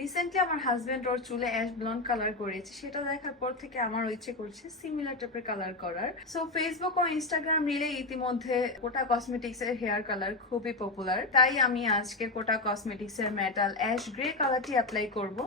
Recently আমার husband ওর চুলে ash blonde colour করেছে সেটা দেখার পর থেকে আমার ইচ্ছে করছে সিমিলার টাইপের কালার করার। সো ফেসবুক ও ইনস্টাগ্রাম রিলে ইতিমধ্যে কোটা কসমেটিক্স এর হেয়ার কালার খুবই পপুলার তাই আমি আজকে কোটা কসমেটিক্স এর মেটাল অ্যাশ গ্রে কালারটি অ্যাপ্লাই করব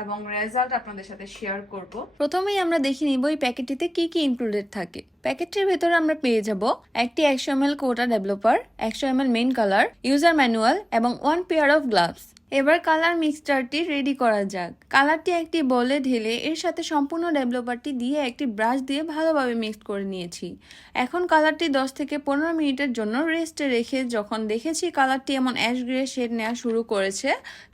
এবং রেজাল্ট আপনাদের সাথে শেয়ার করব। প্রথমেই আমরা দেখে নিব এই প্যাকেটটিতে কি কি ইনক্লুডেড থাকে। প্যাকেটটির ভেতরে আমরা পেয়ে যাব একটি একশো এম এল কোটা ডেভেলপার একশো M L main colour user manual এবং ওয়ান পেয়ার অফ গ্লাভস এবার কালার মিক্সচারটি রেডি করা যাক। কালারটি একটি বলে ঢেলে এর সাথে সম্পূর্ণ ডেভেলপারটি দিয়ে একটি ব্রাশ দিয়ে ভালোভাবে মিক্স করে নিয়েছি। এখন কালারটি 10 থেকে পনেরো মিনিটের জন্য রেস্টে রেখে যখন দেখেছি কালারটি এমন অ্যাশ গ্রে শেড নেওয়া শুরু করেছে,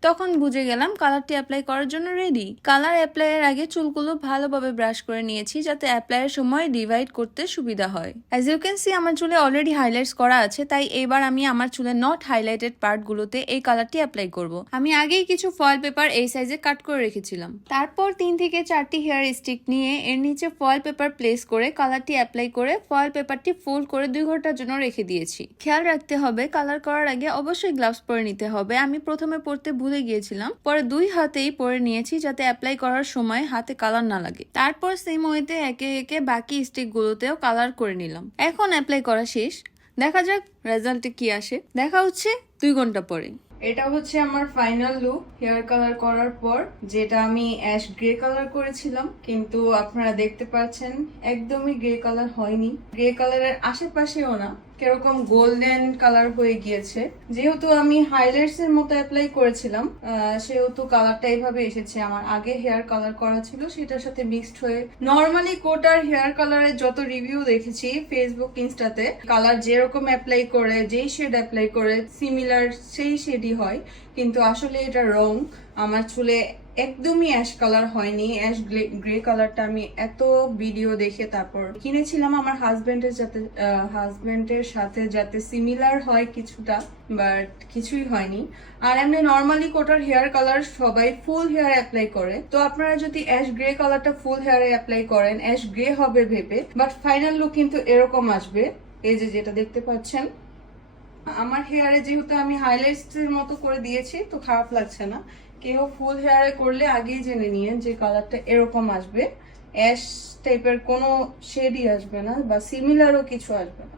তখন বুঝে গেলাম কালারটি অ্যাপ্লাই করার জন্য রেডি কালার অ্যাপ্লাইয়ের আগে চুলগুলো ভালোভাবে ব্রাশ করে নিয়েছি যাতে অ্যাপ্লাইয়ের সময় ডিভাইড করতে সুবিধা হয়। অ্যাজ ইউ ক্যান সি আমার চুলে অলরেডি হাইলাইটস করা আছে, তাই এবার আমি আমার চুলে নট হাইলাইটেড পার্টগুলোতে এই কালারটি অ্যাপ্লাই করব। আমি আগেই কিছু ফয়েল পেপার এই সাইজে কাট করে রেখেছিলাম। তারপর তিন থেকে চারটি হেয়ার স্টিক নিয়ে এর নিচে ফয়েল পেপার প্লেস করে কালারটি অ্যাপ্লাই করে ফয়েল পেপারটি ফোল্ড করে দুই ঘণ্টার জন্য রেখে দিয়েছি। খেয়াল রাখতে হবে কালার করার আগে অবশ্যই গ্লাভস পরে নিতে হবে। আমি প্রথমে পরতে ভুলে গিয়েছিলাম, পরে দুই হাতেই পরে নিয়েছি যাতে অ্যাপ্লাই করার সময় হাতে কালার না লাগে। তারপর সেম ওয়েতে একে একে বাকি স্টিক গুলোতেও কালার করে নিলাম। এখন অ্যাপ্লাই করা শেষ। দেখা যাক রেজাল্টে কি আসে। দেখা হচ্ছে দুই ঘণ্টা পরে। এটা হচ্ছে আমার ফাইনাল লুক হেয়ার কালার করার পর, যেটা আমি অ্যাশ গ্রে কালার করেছিলাম, কিন্তু আপনারা দেখতে পাচ্ছেন, একদমই গ্রে কালার হয়নি। গ্রে কালারের আশেপাশেও না কীরকম গোল্ডেন কালার হয়ে গিয়েছে। যেহেতু আমি হাইলাইটস এর মতো অ্যাপ্লাই করেছিলাম সেহেতু কালারটা এইভাবে এসেছে। আমার আগে হেয়ার কালার করা ছিল, সেটার সাথে মিক্সড হয়ে নর্মালি কোটার হেয়ার কালারের যত রিভিউ দেখেছি ফেসবুক ইনস্টাতে কালার যেরকম অ্যাপ্লাই করে, যেই শেড অ্যাপ্লাই করে সিমিলার সেই শেডই হয়। কিন্তু আসলে এটা রং আমার চুলে একদমই অ্যাশ কালার হয়নি। অ্যাশ গ্রে কালারটা আমি এত ভিডিও দেখে তারপর কিনেছিলাম আমার হাজবেন্ডের যাতে হাজবেন্ডের সাথে যাতে সিমিলার হয় কিছুটা বাট কিছুই হয়নি। আর এমনি নর্মালি কোটার হেয়ার কালার সবাই ফুল হেয়ার অ্যাপ্লাই করে। তো আপনারা যদি অ্যাশ গ্রে কালারটা ফুল হেয়ারে অ্যাপ্লাই করেন অ্যাশ গ্রে হবে ভেবে বাট ফাইনাল লুক কিন্তু এরকম আসবে। এই যে যেটা দেখতে পাচ্ছেন, আমার হেয়ারে যেহেতু আমি হাইলাইটস এর মতো করে দিয়েছি, তো খারাপ লাগছে না। কেউ ফুল হেয়ারে করলে আগেই জেনে নিয়ে যে কালারটা এরকম আসবে। অ্যাশ টাইপের কোনো শেডই আসবে না বা সিমিলারও কিছু আসবে না।